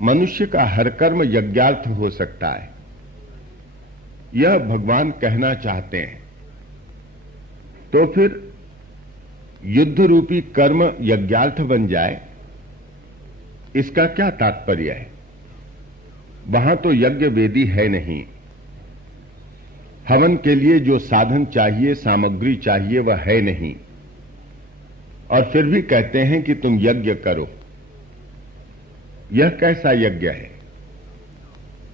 मनुष्य का हर कर्म यज्ञार्थ हो सकता है, यह भगवान कहना चाहते हैं। तो फिर युद्ध रूपी कर्म यज्ञार्थ बन जाए, इसका क्या तात्पर्य है? वहां तो यज्ञ वेदी है नहीं। हवन के लिए जो साधन चाहिए, सामग्री चाहिए, वह है नहीं, और फिर भी कहते हैं कि तुम यज्ञ करो। यह कैसा यज्ञ है?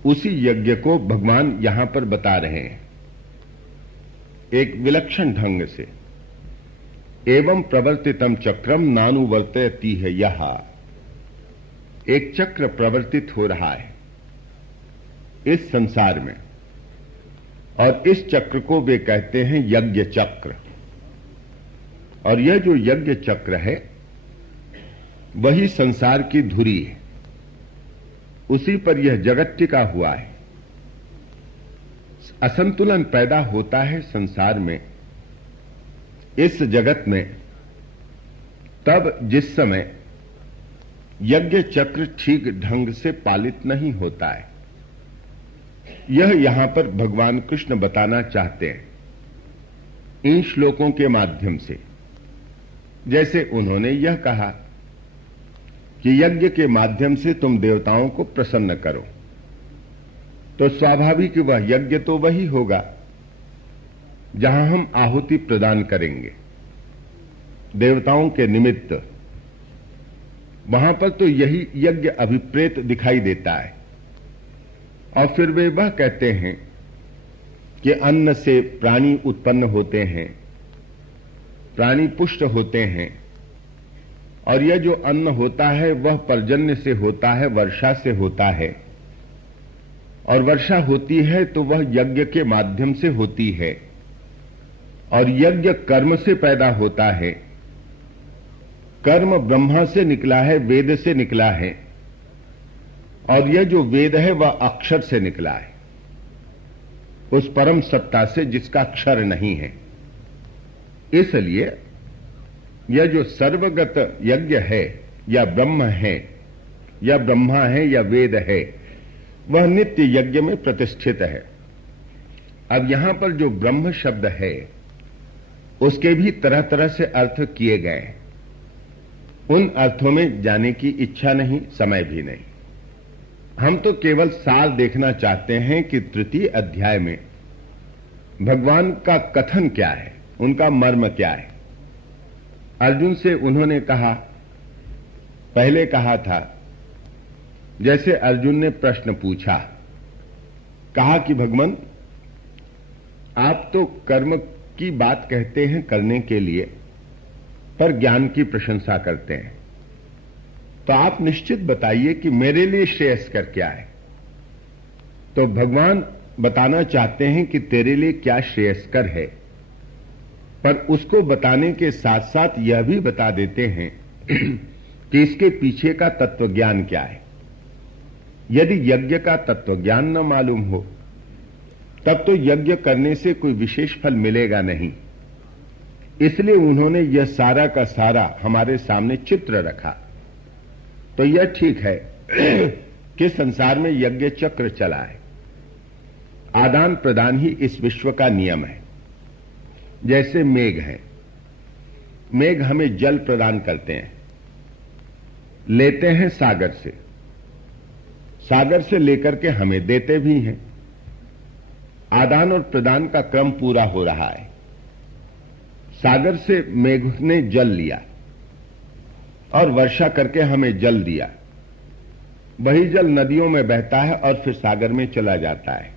उसी यज्ञ को भगवान यहां पर बता रहे हैं एक विलक्षण ढंग से। एवं प्रवर्तितम चक्रम नानुवर्तयति है। यह एक चक्र प्रवर्तित हो रहा है इस संसार में, और इस चक्र को वे कहते हैं यज्ञ चक्र। और यह जो यज्ञ चक्र है वही संसार की धुरी है, उसी पर यह जगत टिका हुआ है। असंतुलन पैदा होता है संसार में, इस जगत में, तब जिस समय यज्ञ चक्र ठीक ढंग से पालित नहीं होता है। यह यहां पर भगवान कृष्ण बताना चाहते हैं इन श्लोकों के माध्यम से। जैसे उन्होंने यह कहा कि यज्ञ के माध्यम से तुम देवताओं को प्रसन्न करो, तो स्वाभाविक वह यज्ञ तो वही होगा जहां हम आहुति प्रदान करेंगे देवताओं के निमित्त। वहां पर तो यही यज्ञ अभिप्रेत दिखाई देता है। और फिर वे वह कहते हैं कि अन्न से प्राणी उत्पन्न होते हैं, प्राणी पुष्ट होते हैं, और यह जो अन्न होता है वह पर्जन्य से होता है, वर्षा से होता है, और वर्षा होती है तो वह यज्ञ के माध्यम से होती है, और यज्ञ कर्म से पैदा होता है। कर्म ब्रह्मा से निकला है, वेद से निकला है, और यह जो वेद है वह अक्षर से निकला है, उस परम सत्ता से जिसका अक्षर नहीं है। इसलिए यह जो सर्वगत यज्ञ है, या ब्रह्म है, या ब्रह्मा है, या वेद है, वह नित्य यज्ञ में प्रतिष्ठित है। अब यहां पर जो ब्रह्म शब्द है उसके भी तरह तरह से अर्थ किए गए। उन अर्थों में जाने की इच्छा नहीं, समय भी नहीं। हम तो केवल सार देखना चाहते हैं कि तृतीय अध्याय में भगवान का कथन क्या है, उनका मर्म क्या है। अर्जुन से उन्होंने कहा, पहले कहा था, जैसे अर्जुन ने प्रश्न पूछा, कहा कि भगवान आप तो कर्म की बात कहते हैं करने के लिए, पर ज्ञान की प्रशंसा करते हैं, तो आप निश्चित बताइए कि मेरे लिए श्रेयस्कर क्या है। तो भगवान बताना चाहते हैं कि तेरे लिए क्या श्रेयस्कर है, पर उसको बताने के साथ साथ यह भी बता देते हैं कि इसके पीछे का तत्वज्ञान क्या है। यदि यज्ञ का तत्वज्ञान न मालूम हो तब तो यज्ञ करने से कोई विशेष फल मिलेगा नहीं। इसलिए उन्होंने यह सारा का सारा हमारे सामने चित्र रखा। तो यह ठीक है कि संसार में यज्ञ चक्र चला है, आदान प्रदान ही इस विश्व का नियम है। जैसे मेघ है, मेघ हमें जल प्रदान करते हैं, लेते हैं सागर से, सागर से लेकर के हमें देते भी हैं। आदान और प्रदान का क्रम पूरा हो रहा है। सागर से मेघ ने जल लिया और वर्षा करके हमें जल दिया। वही जल नदियों में बहता है और फिर सागर में चला जाता है।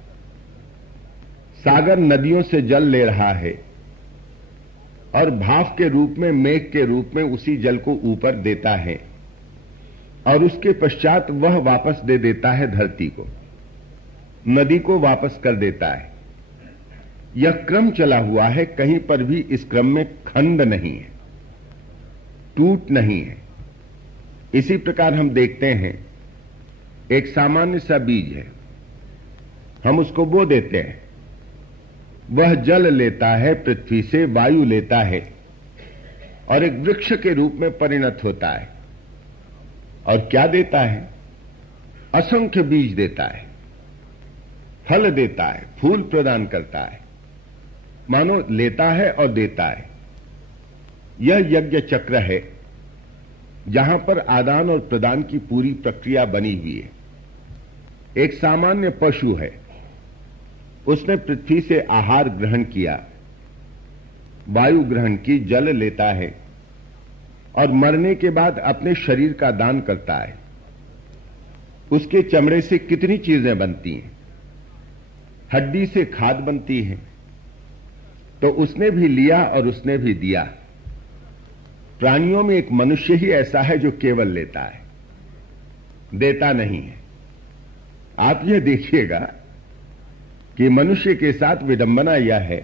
सागर नदियों से जल ले रहा है और भाप के रूप में, मेघ के रूप में उसी जल को ऊपर देता है, और उसके पश्चात वह वापस दे देता है धरती को, नदी को वापस कर देता है। यह क्रम चला हुआ है, कहीं पर भी इस क्रम में खंड नहीं है, टूट नहीं है। इसी प्रकार हम देखते हैं एक सामान्य सा बीज है, हम उसको बो देते हैं, वह जल लेता है पृथ्वी से, वायु लेता है और एक वृक्ष के रूप में परिणत होता है। और क्या देता है? असंख्य बीज देता है, फल देता है, फूल प्रदान करता है, मानो लेता है और देता है। यह यज्ञ चक्र है जहां पर आदान और प्रदान की पूरी प्रक्रिया बनी हुई है। एक सामान्य पशु है, उसने पृथ्वी से आहार ग्रहण किया, वायु ग्रहण की, जल लेता है और मरने के बाद अपने शरीर का दान करता है। उसके चमड़े से कितनी चीजें बनती हैं, हड्डी से खाद बनती है। तो उसने भी लिया और उसने भी दिया। प्राणियों में एक मनुष्य ही ऐसा है जो केवल लेता है, देता नहीं है। आप यह देखिएगा कि मनुष्य के साथ विडंबना यह है,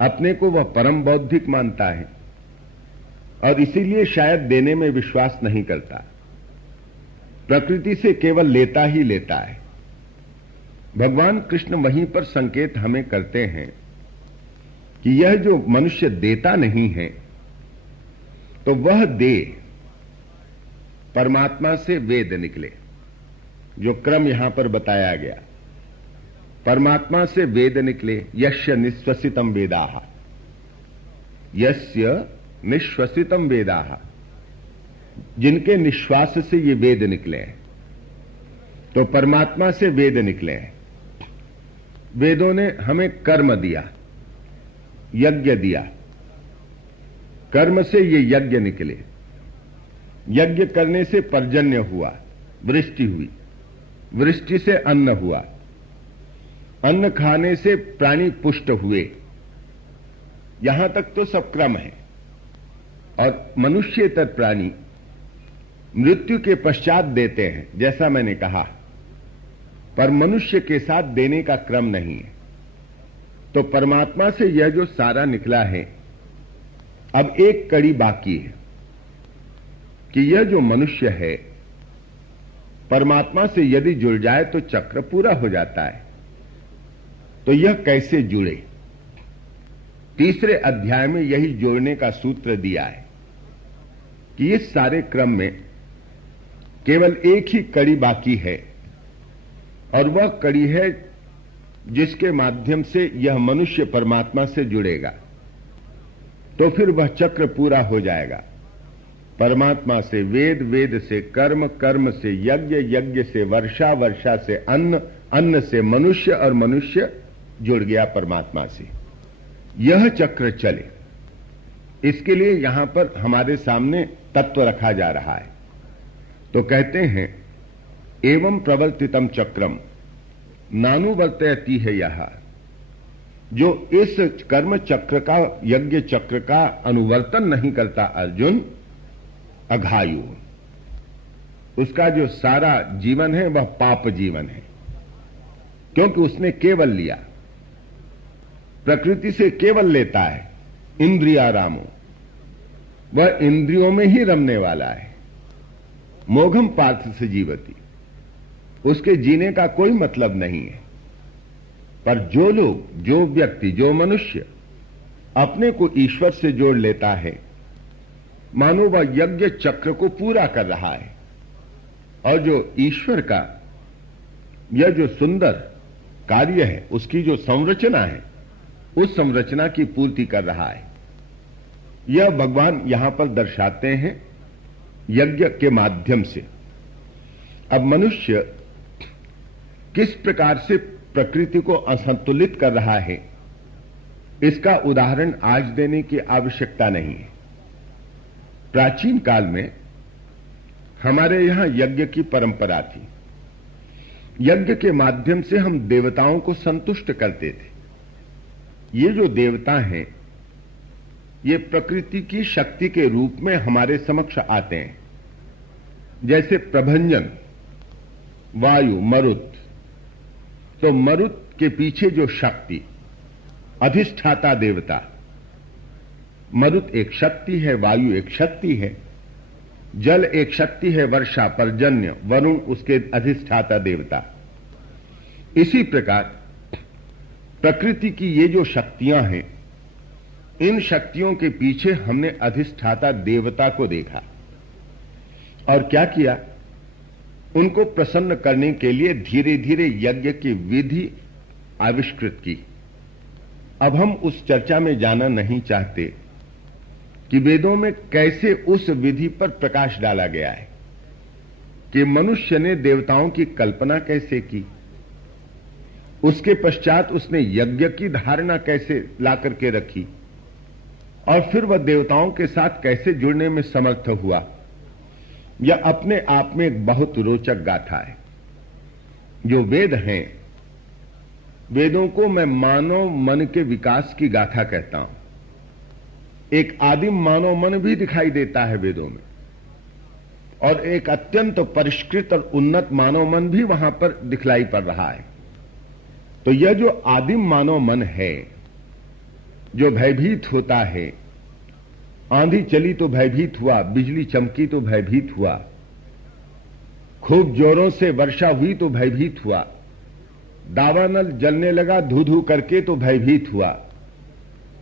अपने को वह परम बौद्धिक मानता है और इसीलिए शायद देने में विश्वास नहीं करता। प्रकृति से केवल लेता ही लेता है। भगवान कृष्ण वहीं पर संकेत हमें करते हैं कि यह जो मनुष्य देता नहीं है, तो वह दे परमात्मा से वेद निकले, जो क्रम यहां पर बताया गया। परमात्मा से वेद निकले। यस्य निश्वसितम वेदाः, यस्य निश्वसितम वेदाः, जिनके निश्वास से ये वेद निकले हैं। तो परमात्मा से वेद निकले हैं। वेदों ने हमें कर्म दिया, यज्ञ दिया। कर्म से ये यज्ञ निकले। यज्ञ करने से पर्जन्य हुआ, वृष्टि हुई, वृष्टि से अन्न हुआ, अन्न खाने से प्राणी पुष्ट हुए। यहां तक तो सब क्रम है। और मनुष्येतर प्राणी मृत्यु के पश्चात देते हैं, जैसा मैंने कहा, पर मनुष्य के साथ देने का क्रम नहीं है। तो परमात्मा से यह जो सारा निकला है, अब एक कड़ी बाकी है कि यह जो मनुष्य है परमात्मा से यदि जुड़ जाए तो चक्र पूरा हो जाता है। तो यह कैसे जुड़े? तीसरे अध्याय में यही जोड़ने का सूत्र दिया है कि इस सारे क्रम में केवल एक ही कड़ी बाकी है, और वह कड़ी है जिसके माध्यम से यह मनुष्य परमात्मा से जुड़ेगा। तो फिर वह चक्र पूरा हो जाएगा। परमात्मा से वेद, वेद से कर्म, कर्म से यज्ञ, यज्ञ से वर्षा, वर्षा से अन्न, अन्न से मनुष्य, और मनुष्य जुड़ गया परमात्मा से। यह चक्र चले, इसके लिए यहां पर हमारे सामने तत्व रखा जा रहा है। तो कहते हैं एवं प्रवर्तितम चक्रम नानुवर्तयति है। यह जो इस कर्म चक्र का, यज्ञ चक्र का अनुवर्तन नहीं करता अर्जुन, अघायु, उसका जो सारा जीवन है वह पाप जीवन है, क्योंकि उसने केवल लिया, प्रकृति से केवल लेता है। इंद्रियारामो, वह इंद्रियों में ही रमने वाला है। मोघम पार्थ से जीवती, उसके जीने का कोई मतलब नहीं है। पर जो लोग, जो व्यक्ति, जो मनुष्य अपने को ईश्वर से जोड़ लेता है, मानो वह यज्ञ चक्र को पूरा कर रहा है, और जो ईश्वर का यह जो सुंदर कार्य है, उसकी जो संरचना है, उस संरचना की पूर्ति कर रहा है। यह भगवान यहां पर दर्शाते हैं यज्ञ के माध्यम से। अब मनुष्य किस प्रकार से प्रकृति को असंतुलित कर रहा है, इसका उदाहरण आज देने की आवश्यकता नहीं है। प्राचीन काल में हमारे यहां यज्ञ की परंपरा थी। यज्ञ के माध्यम से हम देवताओं को संतुष्ट करते थे। ये जो देवता हैं, ये प्रकृति की शक्ति के रूप में हमारे समक्ष आते हैं। जैसे प्रभंजन, वायु, मरुत। तो मरुत के पीछे जो शक्ति, अधिष्ठाता देवता, मरुत एक शक्ति है, वायु एक शक्ति है, जल एक शक्ति है, वर्षा, पर्जन्य, वरुण उसके अधिष्ठाता देवता। इसी प्रकार प्रकृति की ये जो शक्तियां हैं, इन शक्तियों के पीछे हमने अधिष्ठाता देवता को देखा और क्या किया उनको प्रसन्न करने के लिए धीरे धीरे यज्ञ की विधि आविष्कृत की। अब हम उस चर्चा में जाना नहीं चाहते कि वेदों में कैसे उस विधि पर प्रकाश डाला गया है, कि मनुष्य ने देवताओं की कल्पना कैसे की, उसके पश्चात उसने यज्ञ की धारणा कैसे लाकर के रखी, और फिर वह देवताओं के साथ कैसे जुड़ने में समर्थ हुआ। यह अपने आप में एक बहुत रोचक गाथा है। जो वेद हैं, वेदों को मैं मानव मन के विकास की गाथा कहता हूं। एक आदिम मानव मन भी दिखाई देता है वेदों में, और एक अत्यंत परिष्कृत और उन्नत मानव मन भी वहां पर दिखलाई पड़ रहा है। तो यह जो आदिम मानव मन है, जो भयभीत होता है, आंधी चली तो भयभीत हुआ, बिजली चमकी तो भयभीत हुआ, खूब जोरों से वर्षा हुई तो भयभीत हुआ, दावानल जलने लगा धू धू करके तो भयभीत हुआ,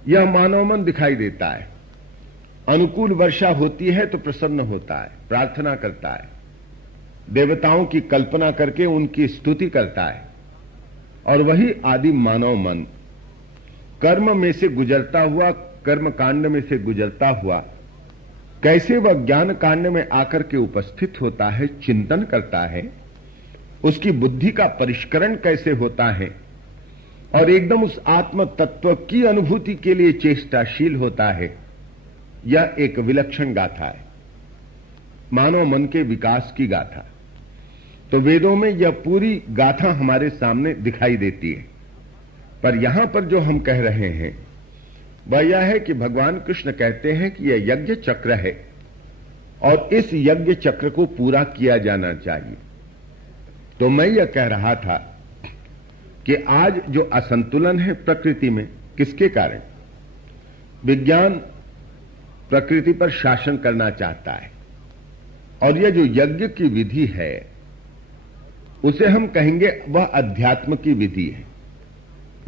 यह मानव मन दिखाई देता है। अनुकूल वर्षा होती है तो प्रसन्न होता है, प्रार्थना करता है, देवताओं की कल्पना करके उनकी स्तुति करता है। और वही आदिम मानव मन कर्म में से गुजरता हुआ, कर्म कांड में से गुजरता हुआ, कैसे वह ज्ञान कांड में आकर के उपस्थित होता है, चिंतन करता है, उसकी बुद्धि का परिष्करण कैसे होता है, और एकदम उस आत्म तत्व की अनुभूति के लिए चेष्टाशील होता है। यह एक विलक्षण गाथा है, मानव मन के विकास की गाथा। तो वेदों में यह पूरी गाथा हमारे सामने दिखाई देती है। पर यहां पर जो हम कह रहे हैं वह यह है कि भगवान कृष्ण कहते हैं कि यह यज्ञ चक्र है और इस यज्ञ चक्र को पूरा किया जाना चाहिए। तो मैं यह कह रहा था कि आज जो असंतुलन है प्रकृति में, किसके कारण? विज्ञान प्रकृति पर शासन करना चाहता है, और यह जो यज्ञ की विधि है उसे हम कहेंगे वह अध्यात्म की विधि है,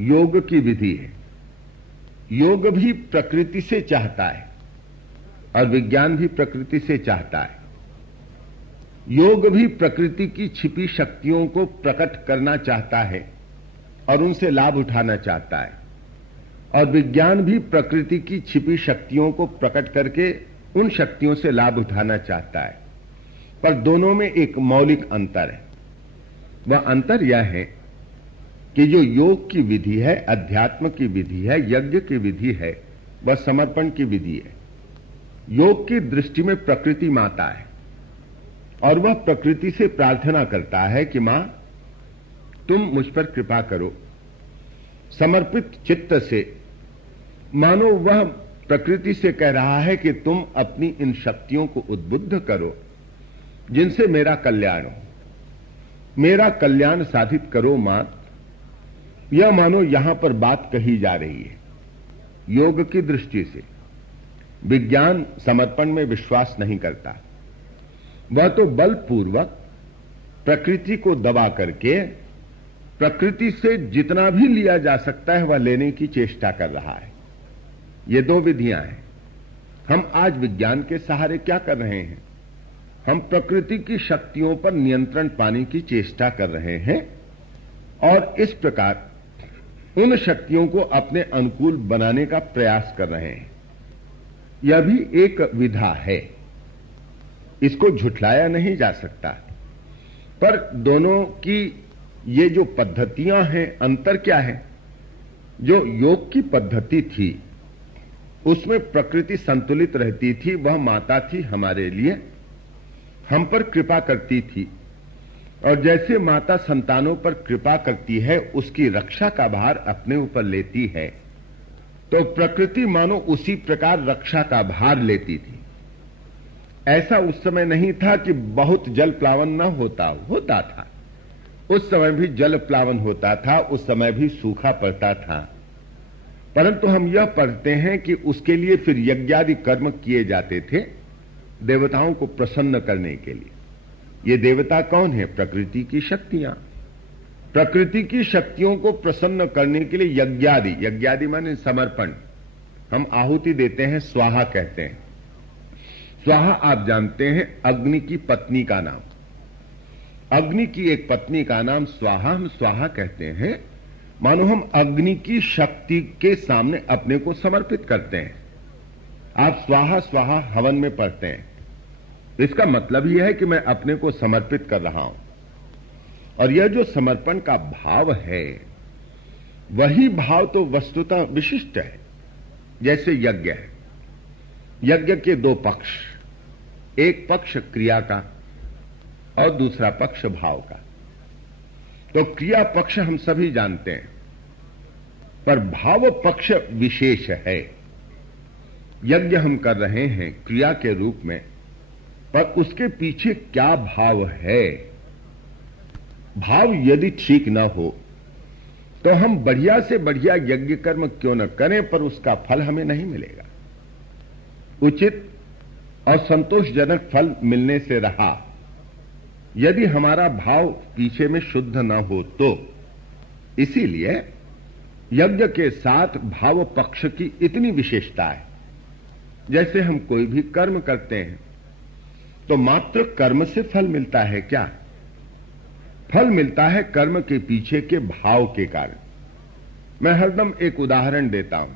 योग की विधि है। योग भी प्रकृति से चाहता है और विज्ञान भी प्रकृति से चाहता है। योग भी प्रकृति की छिपी शक्तियों को प्रकट करना चाहता है और उनसे लाभ उठाना चाहता है, और विज्ञान भी प्रकृति की छिपी शक्तियों को प्रकट करके उन शक्तियों से लाभ उठाना चाहता है। पर दोनों में एक मौलिक अंतर है। वह अंतर यह है कि जो योग की विधि है, अध्यात्म की विधि है, यज्ञ की विधि है, वह समर्पण की विधि है। योग की दृष्टि में प्रकृति माता है और वह प्रकृति से प्रार्थना करता है कि मां तुम मुझ पर कृपा करो। समर्पित चित्त से मानो वह प्रकृति से कह रहा है कि तुम अपनी इन शक्तियों को उद्बुद्ध करो जिनसे मेरा कल्याण हो, मेरा कल्याण साधित करो मां। यह मानो यहां पर बात कही जा रही है योग की दृष्टि से। विज्ञान समर्पण में विश्वास नहीं करता, वह तो बलपूर्वक प्रकृति को दबा करके प्रकृति से जितना भी लिया जा सकता है वह लेने की चेष्टा कर रहा है। ये दो विधियां हैं। हम आज विज्ञान के सहारे क्या कर रहे हैं? हम प्रकृति की शक्तियों पर नियंत्रण पाने की चेष्टा कर रहे हैं और इस प्रकार उन शक्तियों को अपने अनुकूल बनाने का प्रयास कर रहे हैं। यह भी एक विधा है, इसको झुठलाया नहीं जा सकता। पर दोनों की ये जो पद्धतियां हैं, अंतर क्या है? जो योग की पद्धति थी उसमें प्रकृति संतुलित रहती थी, वह माता थी हमारे लिए, हम पर कृपा करती थी। और जैसे माता संतानों पर कृपा करती है, उसकी रक्षा का भार अपने ऊपर लेती है, तो प्रकृति मानो उसी प्रकार रक्षा का भार लेती थी। ऐसा उस समय नहीं था कि बहुत जल प्लावन न होता था। उस समय भी जल प्लावन होता था, उस समय भी सूखा पड़ता था। परंतु हम यह पढ़ते हैं कि उसके लिए फिर यज्ञादि कर्म किए जाते थे देवताओं को प्रसन्न करने के लिए। ये देवता कौन है? प्रकृति की शक्तियां। प्रकृति की शक्तियों को प्रसन्न करने के लिए यज्ञादि माने समर्पण। हम आहुति देते हैं, स्वाहा कहते हैं। स्वाहा आप जानते हैं अग्नि की पत्नी का नाम। अग्नि की एक पत्नी का नाम स्वाहा, हम स्वाहा कहते हैं, मानो हम अग्नि की शक्ति के सामने अपने को समर्पित करते हैं। आप स्वाहा स्वाहा हवन में पढ़ते हैं, इसका मतलब यह है कि मैं अपने को समर्पित कर रहा हूं। और यह जो समर्पण का भाव है, वही भाव तो वस्तुतः विशिष्ट है। जैसे यज्ञ है, यज्ञ के दो पक्ष, एक पक्ष क्रिया का और दूसरा पक्ष भाव का। तो क्रिया पक्ष हम सभी जानते हैं, पर भाव पक्ष विशेष है। यज्ञ हम कर रहे हैं क्रिया के रूप में, पर उसके पीछे क्या भाव है? भाव यदि ठीक न हो तो हम बढ़िया से बढ़िया यज्ञ कर्म क्यों न करें, पर उसका फल हमें नहीं मिलेगा। उचित और संतोषजनक फल मिलने से रहा यदि हमारा भाव पीछे में शुद्ध न हो तो। इसीलिए यज्ञ के साथ भाव पक्ष की इतनी विशेषता है। जैसे हम कोई भी कर्म करते हैं तो मात्र कर्म से फल मिलता है क्या? फल मिलता है कर्म के पीछे के भाव के कारण। मैं हरदम एक उदाहरण देता हूं,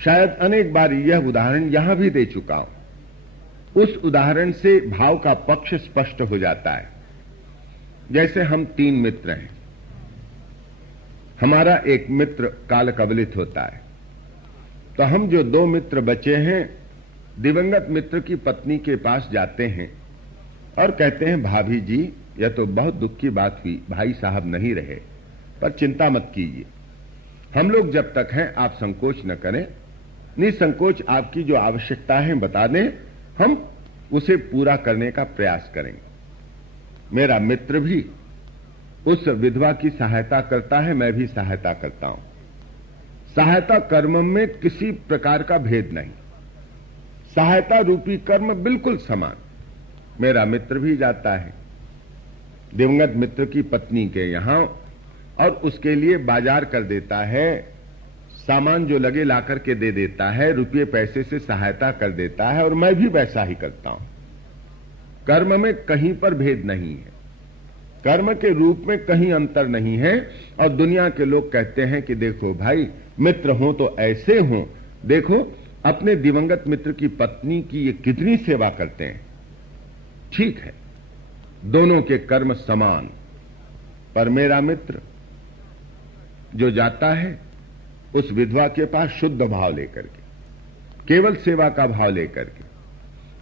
शायद अनेक बार यह उदाहरण यहां भी दे चुका हूं। उस उदाहरण से भाव का पक्ष स्पष्ट हो जाता है। जैसे हम 3 मित्र हैं, हमारा एक मित्र काल कवलित होता है, तो हम जो 2 मित्र बचे हैं, दिवंगत मित्र की पत्नी के पास जाते हैं और कहते हैं, भाभी जी यह तो बहुत दुख की बात हुई, भाई साहब नहीं रहे, पर चिंता मत कीजिए, हम लोग जब तक हैं आप संकोच न करें, निसंकोच आपकी जो आवश्यकता है बता दें, हम उसे पूरा करने का प्रयास करेंगे। मेरा मित्र भी उस विधवा की सहायता करता है, मैं भी सहायता करता हूं। सहायता कर्म में किसी प्रकार का भेद नहीं, सहायता रूपी कर्म बिल्कुल समान। मेरा मित्र भी जाता है दिवंगत मित्र की पत्नी के यहां और उसके लिए बाजार कर देता है, सामान जो लगे ला करके दे देता है, रुपये पैसे से सहायता कर देता है, और मैं भी वैसा ही करता हूं। कर्म में कहीं पर भेद नहीं है, कर्म के रूप में कहीं अंतर नहीं है। और दुनिया के लोग कहते हैं कि देखो भाई मित्र हो तो ऐसे हो, देखो अपने दिवंगत मित्र की पत्नी की ये कितनी सेवा करते हैं। ठीक है, दोनों के कर्म समान, पर मेरा मित्र जो जाता है उस विधवा के पास शुद्ध भाव लेकर के, केवल सेवा का भाव लेकर के,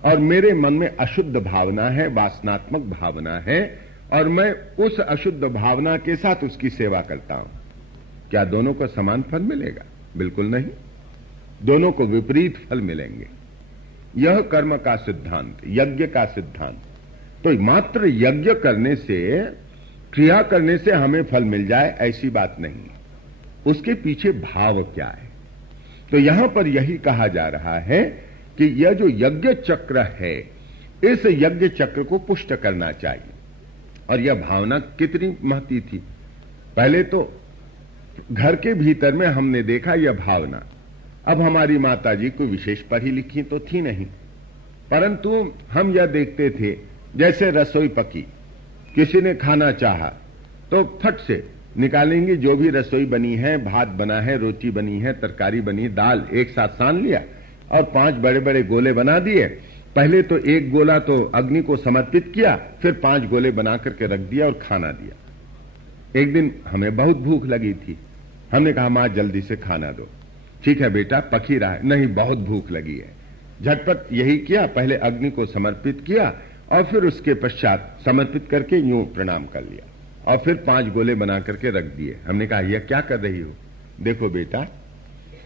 और मेरे मन में अशुद्ध भावना है, वासनात्मक भावना है, और मैं उस अशुद्ध भावना के साथ उसकी सेवा करता हूं। क्या दोनों को समान फल मिलेगा? बिल्कुल नहीं, दोनों को विपरीत फल मिलेंगे। यह कर्म का सिद्धांत, यज्ञ का सिद्धांत। तो मात्र यज्ञ करने से, क्रिया करने से हमें फल मिल जाए ऐसी बात नहीं है, उसके पीछे भाव क्या है। तो यहां पर यही कहा जा रहा है कि यह जो यज्ञ चक्र है, इस यज्ञ चक्र को पुष्ट करना चाहिए। और यह भावना कितनी महती थी। पहले तो घर के भीतर में हमने देखा यह भावना। अब हमारी माता जी कोई विशेष पढ़ी लिखी तो थी नहीं, परंतु हम यह देखते थे, जैसे रसोई पकी, किसी ने खाना चाहा तो फट से निकालेंगे जो भी रसोई बनी है, भात बना है, रोटी बनी है, तरकारी बनी, दाल एक साथ सान लिया और 5 बड़े बड़े गोले बना दिए। पहले तो एक गोला तो अग्नि को समर्पित किया, फिर 5 गोले बना करके रख दिया और खाना दिया। एक दिन हमें बहुत भूख लगी थी, हमने कहा मां जल्दी से खाना दो। ठीक है बेटा, पक ही रहा है। नहीं, बहुत भूख लगी है। झटपट यही किया, पहले अग्नि को समर्पित किया और फिर उसके पश्चात समर्पित करके यूं प्रणाम कर लिया और फिर 5 गोले बना करके रख दिए। हमने कहा यह क्या कर रही हो? देखो बेटा,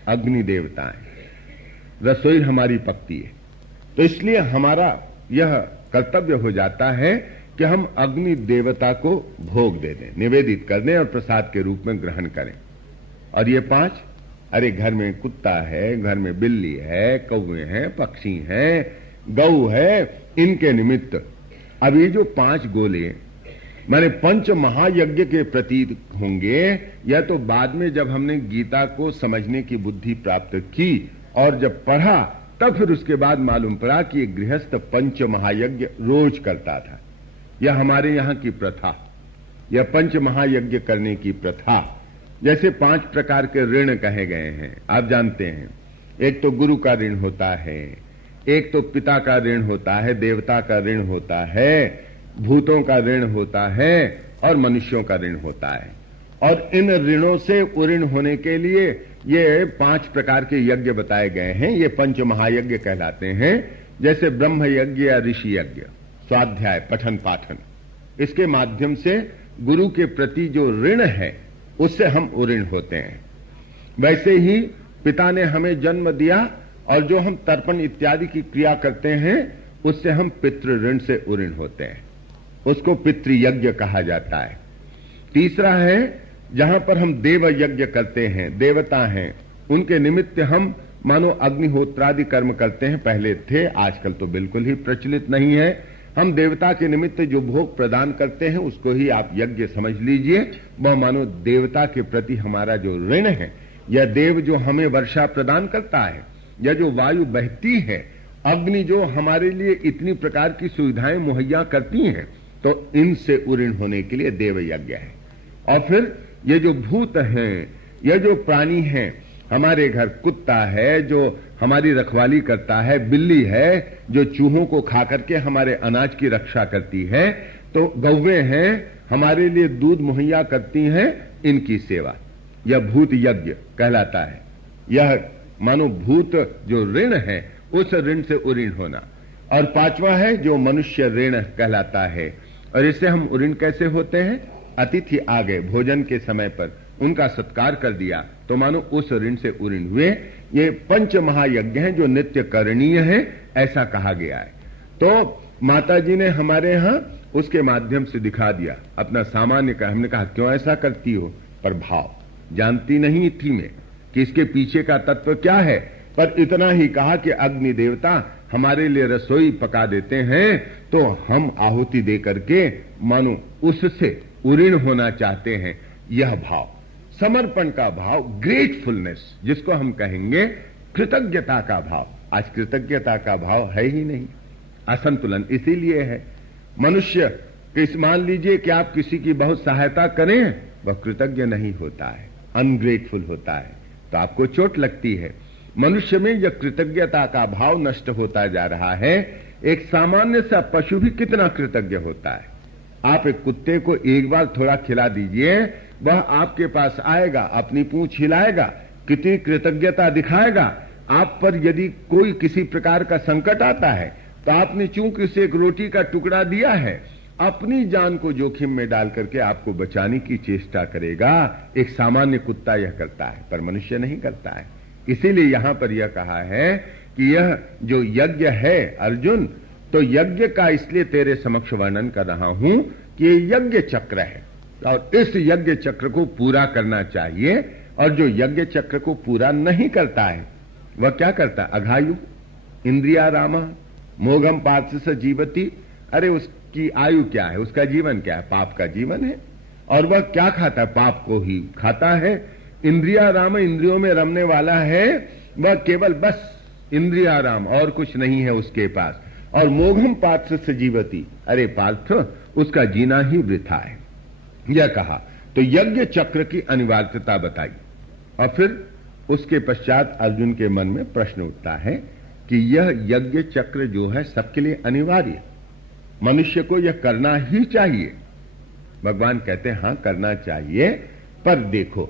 अग्नि देवता है, रसोई हमारी पकती है, तो इसलिए हमारा यह कर्तव्य हो जाता है कि हम अग्नि देवता को भोग दे दें, निवेदित कर दें और प्रसाद के रूप में ग्रहण करें। और ये 5, अरे घर में कुत्ता है, घर में बिल्ली है, कौवे हैं, पक्षी हैं, गौ है, इनके निमित्त अब ये जो 5 गोले माने पंच महायज्ञ के प्रतीक होंगे, या तो बाद में जब हमने गीता को समझने की बुद्धि प्राप्त की और जब पढ़ा, तब फिर उसके बाद मालूम पड़ा कि एक गृहस्थ पंच महायज्ञ रोज करता था। यह हमारे यहां की प्रथा, यह पंच महायज्ञ करने की प्रथा। जैसे 5 प्रकार के ऋण कहे गए हैं, आप जानते हैं। एक तो गुरु का ऋण होता है, एक तो पिता का ऋण होता है, देवता का ऋण होता है, भूतों का ऋण होता है और मनुष्यों का ऋण होता है। और इन ऋणों से उऋण होने के लिए ये 5 प्रकार के यज्ञ बताए गए हैं। ये पंच महायज्ञ कहलाते हैं। जैसे ब्रह्म यज्ञ या ऋषि यज्ञ, स्वाध्याय, पठन पाठन, इसके माध्यम से गुरु के प्रति जो ऋण है उससे हम उऋण होते हैं। वैसे ही पिता ने हमें जन्म दिया और जो हम तर्पण इत्यादि की क्रिया करते हैं उससे हम पितृ ऋण से उऋण होते हैं, उसको पितृयज्ञ कहा जाता है। तीसरा है जहां पर हम देव यज्ञ करते हैं, देवता हैं, उनके निमित्त हम मानो अग्निहोत्रादि कर्म करते हैं। पहले थे, आजकल तो बिल्कुल ही प्रचलित नहीं है। हम देवता के निमित्त जो भोग प्रदान करते हैं उसको ही आप यज्ञ समझ लीजिए। वह मानो देवता के प्रति हमारा जो ऋण है, यह देव जो हमें वर्षा प्रदान करता है, या जो वायु बहती है, अग्नि जो हमारे लिए इतनी प्रकार की सुविधाएं मुहैया करती हैं, तो इनसे उऋण होने के लिए देव यज्ञ है। और फिर ये जो भूत हैं, यह जो प्राणी हैं, हमारे घर कुत्ता है जो हमारी रखवाली करता है, बिल्ली है जो चूहों को खा करके हमारे अनाज की रक्षा करती है, तो गौवें हैं हमारे लिए दूध मुहैया करती हैं, इनकी सेवा, यह भूत यज्ञ कहलाता है। यह मानो भूत जो ऋण है उस ऋण से उऋण होना। और 5वां है जो मनुष्य ऋण कहलाता है। और इससे हम उऋण कैसे होते हैं? अतिथि आ गए भोजन के समय पर, उनका सत्कार कर दिया तो मानो उस ऋण से उऋण हुए। ये पंच महायज्ञ हैं जो नित्य करणीय है, ऐसा कहा गया है। तो माता जी ने हमारे यहां उसके माध्यम से दिखा दिया अपना सामान्य का। हमने कहा क्यों ऐसा करती हो? पर भाव जानती नहीं थी मैं कि इसके पीछे का तत्व क्या है, पर इतना ही कहा कि अग्नि देवता हमारे लिए रसोई पका देते हैं तो हम आहुति दे करके मानो उससे उऋण होना चाहते हैं। यह भाव, समर्पण का भाव, ग्रेटफुलनेस, जिसको हम कहेंगे कृतज्ञता का भाव। आज कृतज्ञता का भाव है ही नहीं, असंतुलन इसीलिए है। मनुष्य मान लीजिए कि आप किसी की बहुत सहायता करें, वह कृतज्ञ नहीं होता है, अनग्रेटफुल होता है, तो आपको चोट लगती है। मनुष्य में यह कृतज्ञता का भाव नष्ट होता जा रहा है। एक सामान्य सा पशु भी कितना कृतज्ञ होता है। आप एक कुत्ते को एक बार थोड़ा खिला दीजिए, वह आपके पास आएगा, अपनी पूंछ हिलाएगा, कितनी कृतज्ञता दिखाएगा। आप पर यदि कोई किसी प्रकार का संकट आता है तो आपने चूंकि उसे एक रोटी का टुकड़ा दिया है, अपनी जान को जोखिम में डाल करके आपको बचाने की चेष्टा करेगा। एक सामान्य कुत्ता यह करता है, पर मनुष्य नहीं करता है। इसीलिए यहां पर यह कहा है कि यह जो यज्ञ है अर्जुन, तो यज्ञ का इसलिए तेरे समक्ष वर्णन कर रहा हूं कि ये यज्ञ चक्र है और इस यज्ञ चक्र को पूरा करना चाहिए। और जो यज्ञ चक्र को पूरा नहीं करता है वह क्या करता है? अघायु इंद्रियाराम मोघम पार्थ स जीवती। अरे उसकी आयु क्या है, उसका जीवन क्या है? पाप का जीवन है। और वह क्या खाता है? पाप को ही खाता है। इंद्रियाराम, इंद्रियों में रमने वाला है, वह केवल बस इंद्रियाराम, और कुछ नहीं है उसके पास। और मोघम पार्थ स जीवती, अरे पार्थ उसका जीना ही वृथा है, यह कहा। तो यज्ञ चक्र की अनिवार्यता बताई। और फिर उसके पश्चात अर्जुन के मन में प्रश्न उठता है कि यह यज्ञ चक्र जो है सबके लिए अनिवार्य, मनुष्य को यह करना ही चाहिए। भगवान कहते हैं हां करना चाहिए, पर देखो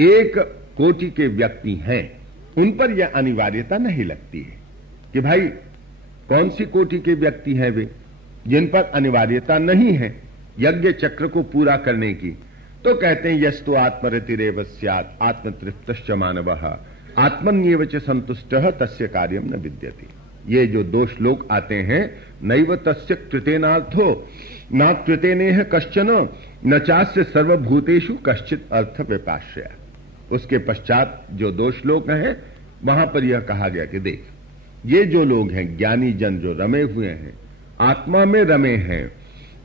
एक कोटि के व्यक्ति हैं, उन पर यह अनिवार्यता नहीं लगती है। कि भाई कौन सी कोटि के व्यक्ति हैं वे जिन पर अनिवार्यता नहीं है यज्ञ चक्र को पूरा करने की? तो कहते हैं यस्तु आत्मरतिरेव स्यात् आत्मतृप्तश्च मानवः आत्मन्येव च संतुष्टः तस्य कार्यम न विद्यते। ये जो 2 श्लोक आते हैं, नैव तस्य कृतेनार्थो न कृतेनेह कश्चन न चास्य सर्वभूतेषु कश्चित अर्थ विपाश्य। उसके पश्चात जो 2 श्लोक हैं वहां पर यह कहा गया कि देख ये जो लोग हैं ज्ञानी जन जो रमे हुए हैं, आत्मा में रमे हैं,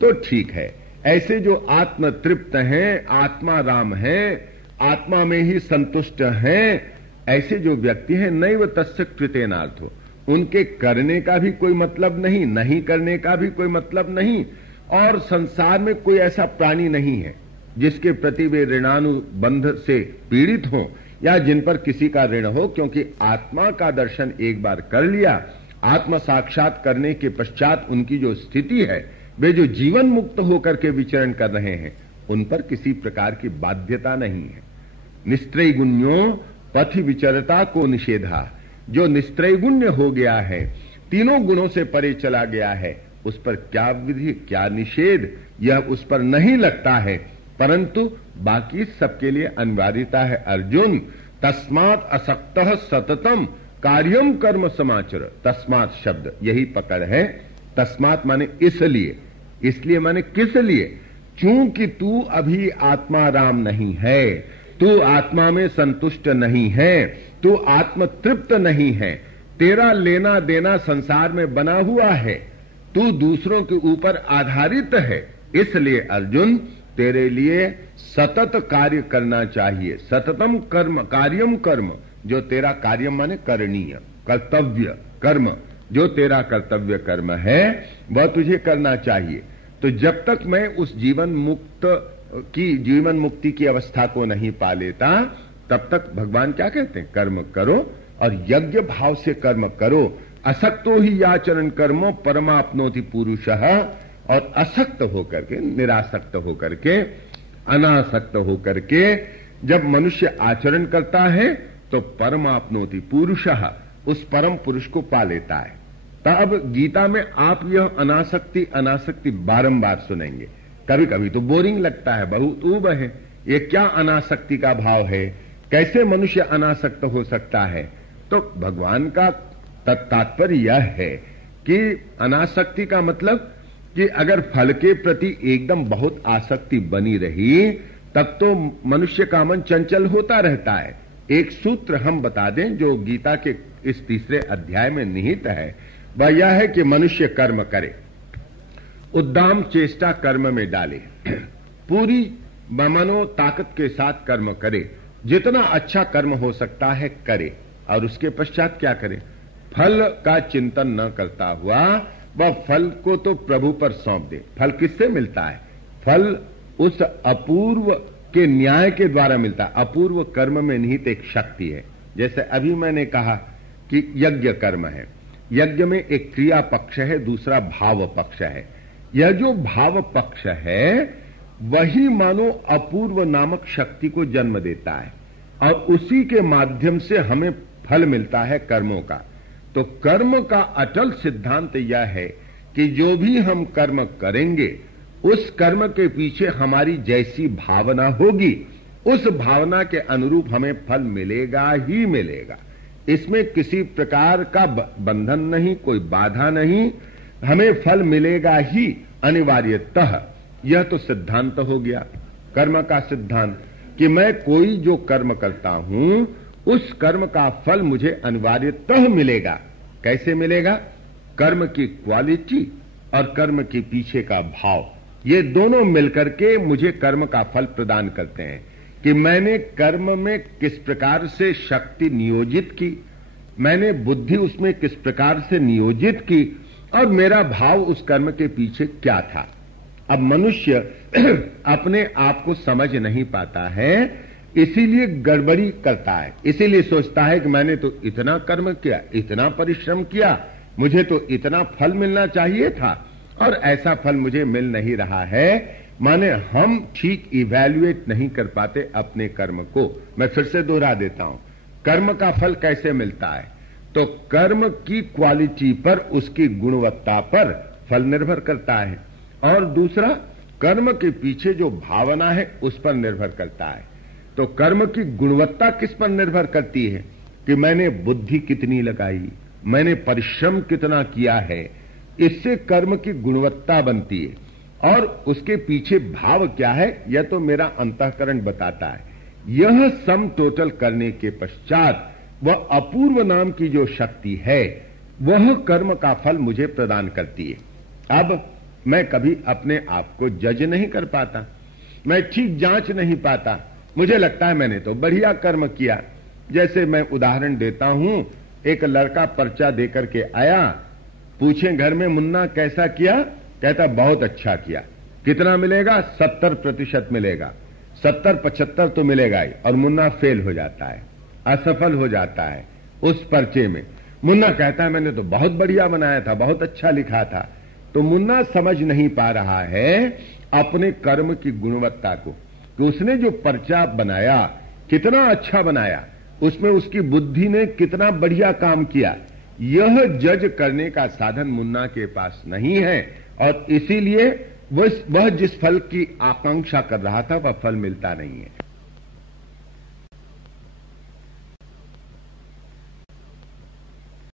तो ठीक है। ऐसे जो आत्म तृप्त हैं, आत्मा राम हैं, आत्मा में ही संतुष्ट हैं, ऐसे जो व्यक्ति हैं, नैव तस्य कृतेनार्थो, उनके करने का भी कोई मतलब नहीं, नहीं करने का भी कोई मतलब नहीं। और संसार में कोई ऐसा प्राणी नहीं है जिसके प्रति वे ऋणानुबंध से पीड़ित हों या जिन पर किसी का ऋण हो, क्योंकि आत्मा का दर्शन एक बार कर लिया, आत्म साक्षात करने के पश्चात उनकी जो स्थिति है, वे जो जीवन मुक्त होकर के विचरण कर रहे हैं, उन पर किसी प्रकार की बाध्यता नहीं है। निस्त्रैगुण्यो पथि विचरता को निषेधा, जो निस्त्रैगुण्य हो गया है, तीनों गुणों से परे चला गया है, उस पर क्या विधि क्या निषेध, यह उस पर नहीं लगता है, परंतु बाकी सबके लिए अनिवार्यता है। अर्जुन तस्मात् असक्तः सततम कार्यम कर्म समाचर, तस्मात् शब्द यही पकड़ है। तस्मात् माने इसलिए, इसलिए माने किस लिए, चूंकि तू अभी आत्मा राम नहीं है, तू आत्मा में संतुष्ट नहीं है, तू आत्म तृप्त नहीं है, तेरा लेना देना संसार में बना हुआ है, तू दूसरों के ऊपर आधारित है, इसलिए अर्जुन तेरे लिए सतत कार्य करना चाहिए। सततम कर्म कार्यम कर्म, जो तेरा कार्य माने करणीय कर्तव्य कर्म, जो तेरा कर्तव्य कर्म है वह तुझे करना चाहिए। तो जब तक मैं उस जीवन मुक्ति की अवस्था को नहीं पा लेता, तब तक भगवान क्या कहते हैं, कर्म करो और यज्ञ भाव से कर्म करो। असक्तो ही याचरण कर्मो परमाप्नोति पुरुषः, और असक्त होकर के, निरासक्त होकर के, अनासक्त होकर के जब मनुष्य आचरण करता है तो परमाप्नोति पुरुषः, उस परम पुरुष को पा लेता है। तब गीता में आप यह अनासक्ति अनासक्ति बारंबार सुनेंगे। कभी कभी तो बोरिंग लगता है, बहुत ऊब है, ये क्या अनासक्ति का भाव है, कैसे मनुष्य अनासक्त हो सकता है। तो भगवान का तात्पर्य यह है कि अनासक्ति का मतलब कि अगर फल के प्रति एकदम बहुत आसक्ति बनी रही, तब तो मनुष्य का मन चंचल होता रहता है। एक सूत्र हम बता दें जो गीता के इस तीसरे अध्याय में निहित है, वह यह है कि मनुष्य कर्म करे, उद्दाम चेष्टा कर्म में डाले, पूरी मनो ताकत के साथ कर्म करे, जितना अच्छा कर्म हो सकता है करे, और उसके पश्चात क्या करे, फल का चिंतन न करता हुआ वह फल को तो प्रभु पर सौंप दे। फल किससे मिलता है, फल उस अपूर्व के न्याय के द्वारा मिलता है। अपूर्व कर्म में निहित एक शक्ति है। जैसे अभी मैंने कहा कि यज्ञ कर्म है, यज्ञ में एक क्रिया पक्ष है, दूसरा भाव पक्ष है। यह जो भाव पक्ष है वही मानो अपूर्व नामक शक्ति को जन्म देता है, और उसी के माध्यम से हमें फल मिलता है कर्मों का। तो कर्म का अटल सिद्धांत यह है कि जो भी हम कर्म करेंगे, उस कर्म के पीछे हमारी जैसी भावना होगी, उस भावना के अनुरूप हमें फल मिलेगा ही मिलेगा। इसमें किसी प्रकार का बंधन नहीं, कोई बाधा नहीं, हमें फल मिलेगा ही अनिवार्यतः। यह तो सिद्धांत हो गया कर्म का सिद्धांत, कि मैं कोई जो कर्म करता हूं उस कर्म का फल मुझे अनिवार्यतः मिलेगा। कैसे मिलेगा, कर्म की क्वालिटी और कर्म के पीछे का भाव, ये दोनों मिलकर के मुझे कर्म का फल प्रदान करते हैं। कि मैंने कर्म में किस प्रकार से शक्ति नियोजित की, मैंने बुद्धि उसमें किस प्रकार से नियोजित की, और मेरा भाव उस कर्म के पीछे क्या था। अब मनुष्य अपने आप को समझ नहीं पाता है, इसीलिए गड़बड़ी करता है, इसीलिए सोचता है कि मैंने तो इतना कर्म किया, इतना परिश्रम किया, मुझे तो इतना फल मिलना चाहिए था, और ऐसा फल मुझे मिल नहीं रहा है। माने हम ठीक इवैल्यूएट नहीं कर पाते अपने कर्म को। मैं फिर से दोहरा देता हूं, कर्म का फल कैसे मिलता है, तो कर्म की क्वालिटी पर, उसकी गुणवत्ता पर फल निर्भर करता है, और दूसरा कर्म के पीछे जो भावना है उस पर निर्भर करता है। तो कर्म की गुणवत्ता किस पर निर्भर करती है, कि मैंने बुद्धि कितनी लगाई, मैंने परिश्रम कितना किया है, इससे कर्म की गुणवत्ता बनती है। और उसके पीछे भाव क्या है, यह तो मेरा अंतःकरण बताता है। यह सम टोटल करने के पश्चात वह अपूर्व नाम की जो शक्ति है, वह कर्म का फल मुझे प्रदान करती है। अब मैं कभी अपने आप को जज नहीं कर पाता, मैं ठीक जांच नहीं पाता, मुझे लगता है मैंने तो बढ़िया कर्म किया। जैसे मैं उदाहरण देता हूं, एक लड़का पर्चा देकर के आया, पूछे घर में मुन्ना कैसा किया, कहता बहुत अच्छा किया। कितना मिलेगा? 70% मिलेगा। 70-75 तो मिलेगा ही। और मुन्ना फेल हो जाता है, असफल हो जाता है उस पर्चे में। मुन्ना कहता है मैंने तो बहुत बढ़िया बनाया था, बहुत अच्छा लिखा था। तो मुन्ना समझ नहीं पा रहा है अपने कर्म की गुणवत्ता को, कि उसने जो पर्चा बनाया कितना अच्छा बनाया, उसमें उसकी बुद्धि ने कितना बढ़िया काम किया। यह जज करने का साधन मुन्ना के पास नहीं है, और इसीलिए वह जिस फल की आकांक्षा कर रहा था वह फल मिलता नहीं है।